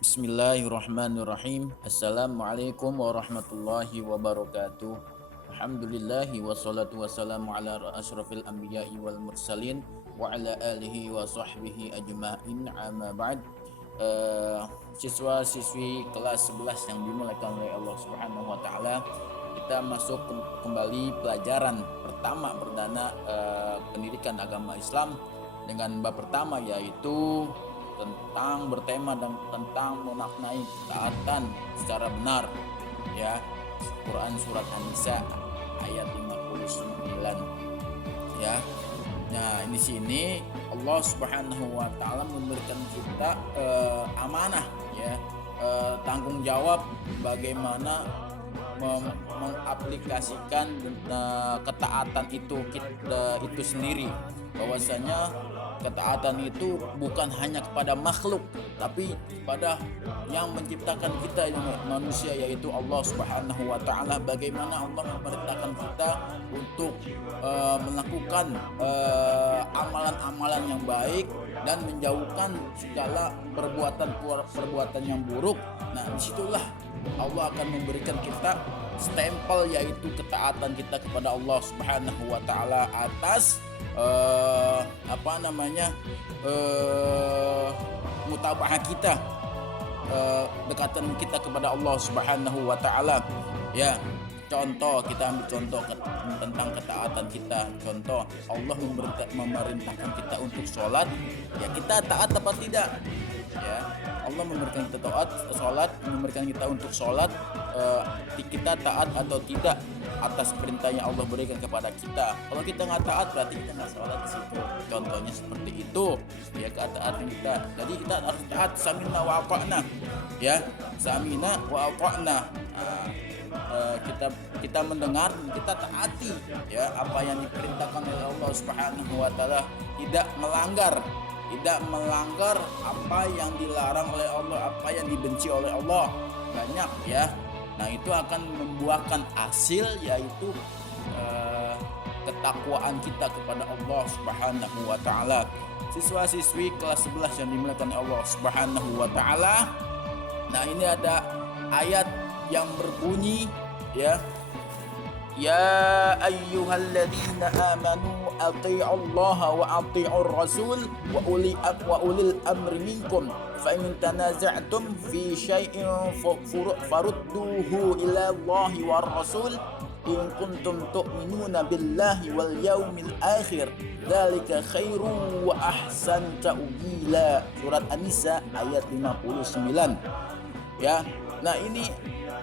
Bismillahirrahmanirrahim. Assalamualaikum warahmatullahi wabarakatuh. Alhamdulillahi wassalatu wassalamu ala asyrafil anbiya'i wal mursalin wa ala alihi wa sahbihi ajma'in, amma ba'd. Siswa-siswi kelas 11 yang dimuliakan oleh Allah Subhanahu wa taala, kita masuk kembali pelajaran pertama perdana pendidikan agama Islam dengan bab pertama, yaitu tentang bertema dan tentang memaknai ketaatan secara benar, ya. Quran surat An-Nisa ayat 59, ya. Nah, di sini Allah Subhanahu wa taala memberikan kita amanah, ya, tanggung jawab bagaimana mengaplikasikan ketaatan itu sendiri, bahwasanya ketaatan itu bukan hanya kepada makhluk, tapi kepada yang menciptakan kita, yang manusia, yaitu Allah Subhanahu wa taala. Bagaimana Allah memerintahkan kita untuk melakukan amalan-amalan yang baik dan menjauhkan segala perbuatan yang buruk. Nah, disitulah Allah akan memberikan kita stempel, yaitu ketaatan kita kepada Allah Subhanahu wa taala atas mutaba'ah kita, dekatan kita kepada Allah Subhanahu wa taala. Ya, contoh, kita ambil contoh tentang ketaatan kita. Contoh, Allah memerintahkan kita untuk sholat, ya kita taat apa tidak? Ya, Allah memberikan kita memberikan kita untuk sholat, kita taat atau tidak atas perintah yang Allah berikan kepada kita. Kalau kita nggak taat, berarti kita nggak sholat di situ. Contohnya seperti itu, ya, ketaatan kita. Jadi kita harus taat, samina wa ata'na, ya, samina wa ata'na. Kita mendengar, kita taati, ya, apa yang diperintahkan oleh Allah Subhanahu wa taala, tidak melanggar apa yang dilarang oleh Allah, apa yang dibenci oleh Allah. Banyak, ya. Nah, itu akan membuahkan hasil, yaitu ketakwaan kita kepada Allah Subhanahu wa taala. Siswa-siswi kelas 11 yang dimuliakan Allah Subhanahu wa taala. Nah, ini ada ayat yang berbunyi, ya, ya ayyuhalladzina amanu athi'ullaha wa athi'ur rasul wa ulil amri minkum fa in tanaza'tum fi syai'in farudduhu ila Allahi war rasul in kuntum tu'minuna billahi wal yaumil akhir dzalika khairu wa ahsan ta'wila. Surat An-Nisa ayat 59, ya. Nah, ini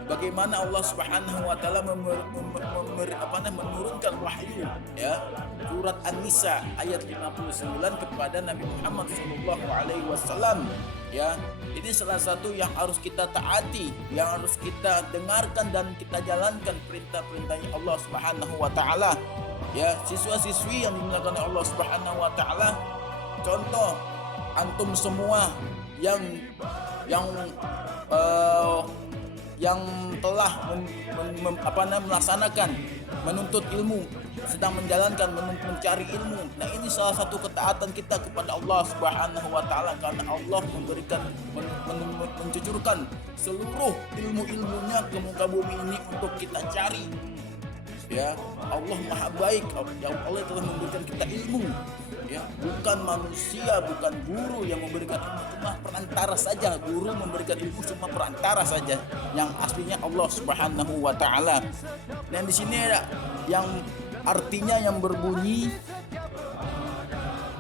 bagaimana Allah Subhanahu wa taala menurunkan wahyu, ya, surat An-Nisa ayat 59 kepada Nabi Muhammad sallallahu alaihi wasallam, ya. Ini salah satu yang harus kita taati, yang harus kita dengarkan dan kita jalankan perintah-perintahnya Allah Subhanahu wa taala. Ya, siswa-siswi yang dimuliakan oleh Allah Subhanahu wa taala, contoh antum semua yang telah melaksanakan menuntut ilmu, sedang menjalankan mencari ilmu. Nah, ini salah satu ketaatan kita kepada Allah Subhanahu wa taala, karena Allah memberikan mencucurkan seluruh ilmu-ilmunya ke muka bumi ini untuk kita cari. Ya, Allah Maha baik. Ya, Allah telah memberikan kita ilmu, ya, bukan manusia, bukan guru yang memberikan ilmu, cuma perantara saja. Guru memberikan ilmu cuma perantara saja, yang aslinya Allah Subhanahu wa taala. Dan di sini ada yang artinya yang berbunyi,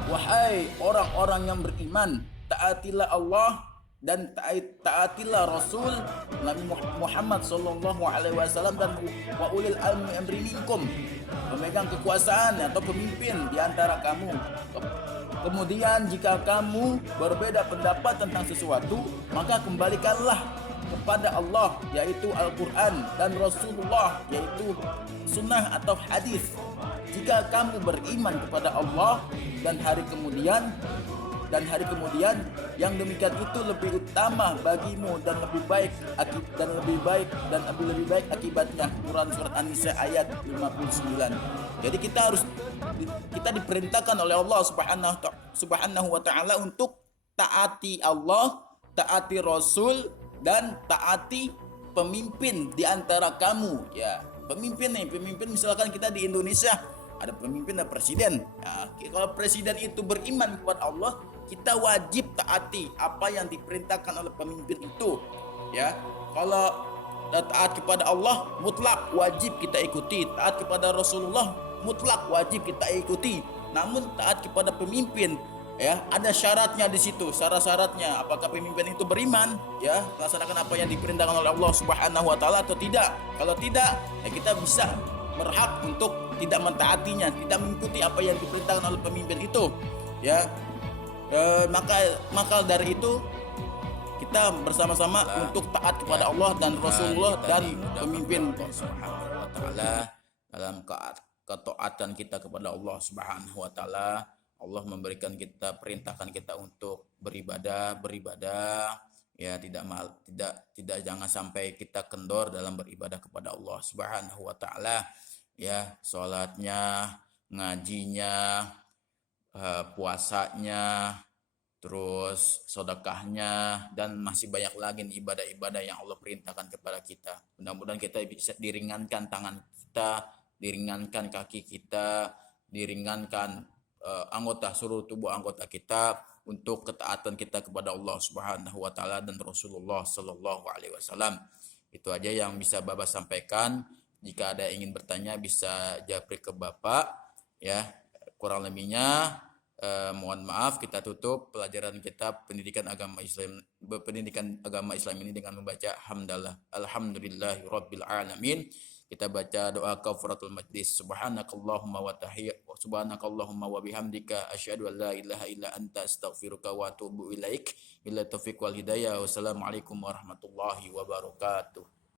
wahai orang-orang yang beriman, taatilah Allah dan taatilah Rasul Nabi Muhammad sallallahu alaihi wasallam dan wa ulil amri minkum, pemegang kekuasaan atau pemimpin di antara kamu. Kemudian jika kamu berbeda pendapat tentang sesuatu, maka kembalikanlah kepada Allah, yaitu Al-Quran, dan Rasulullah, yaitu sunnah atau hadis. Jika kamu beriman kepada Allah dan hari kemudian, yang demikian itu lebih utama bagimu dan lebih baik akibatnya. Quran surat An-Nisa ayat 59. Jadi kita diperintahkan oleh Allah Subhanahu wa taala untuk taati Allah taati Rasul dan taati pemimpin di antara kamu. Ya, pemimpin misalkan kita di Indonesia ada pemimpin dan presiden. Ya, kalau presiden itu beriman kepada Allah, kita wajib taati apa yang diperintahkan oleh pemimpin itu. Ya, kalau taat kepada Allah mutlak wajib kita ikuti, taat kepada Rasulullah mutlak wajib kita ikuti. Namun taat kepada pemimpin, ya, ada syaratnya di situ. Syarat-syaratnya apakah pemimpin itu beriman, ya, melaksanakan apa yang diperintahkan oleh Allah Subhanahu wa taala atau tidak. Kalau tidak, ya kita bisa berhak untuk tidak mentaatinya, tidak mengikuti apa yang diperintahkan oleh pemimpin itu, ya. Maka dari itu kita bersama-sama untuk taat kepada Allah dan Rasulullah dan pemimpin Subhanahu wa taala. Dalam ketaatan kita kepada Allah Subhanahu wa taala, Allah memberikan kita, perintahkan kita untuk beribadah, ya, tidak jangan sampai kita kendor dalam beribadah kepada Allah Subhanahu wa taala, ya, salatnya, ngajinya, puasanya, terus sedekahnya, dan masih banyak lagi ibadah-ibadah yang Allah perintahkan kepada kita. Mudah-mudahan kita bisa diringankan tangan kita, diringankan kaki kita, diringankan seluruh tubuh anggota kita untuk ketaatan kita kepada Allah Subhanahu wa taala dan Rasulullah sallallahu alaihi wasallam. Itu aja yang bisa Bapak sampaikan. Jika ada yang ingin bertanya bisa japri ke Bapak, ya. Kurang lebihnya mohon maaf. Kita tutup pelajaran kitab pendidikan agama Islam ini dengan membaca alhamdulillahirabbil alamin. Kita baca doa kafaratul majlis. Subhanakallahumma wa bihamdika asyhadu an la ilaha illa anta astaghfiruka wa atubu ilaik. Billahi taufiq wal hidayah. Wassalamualaikum warahmatullahi wabarakatuh.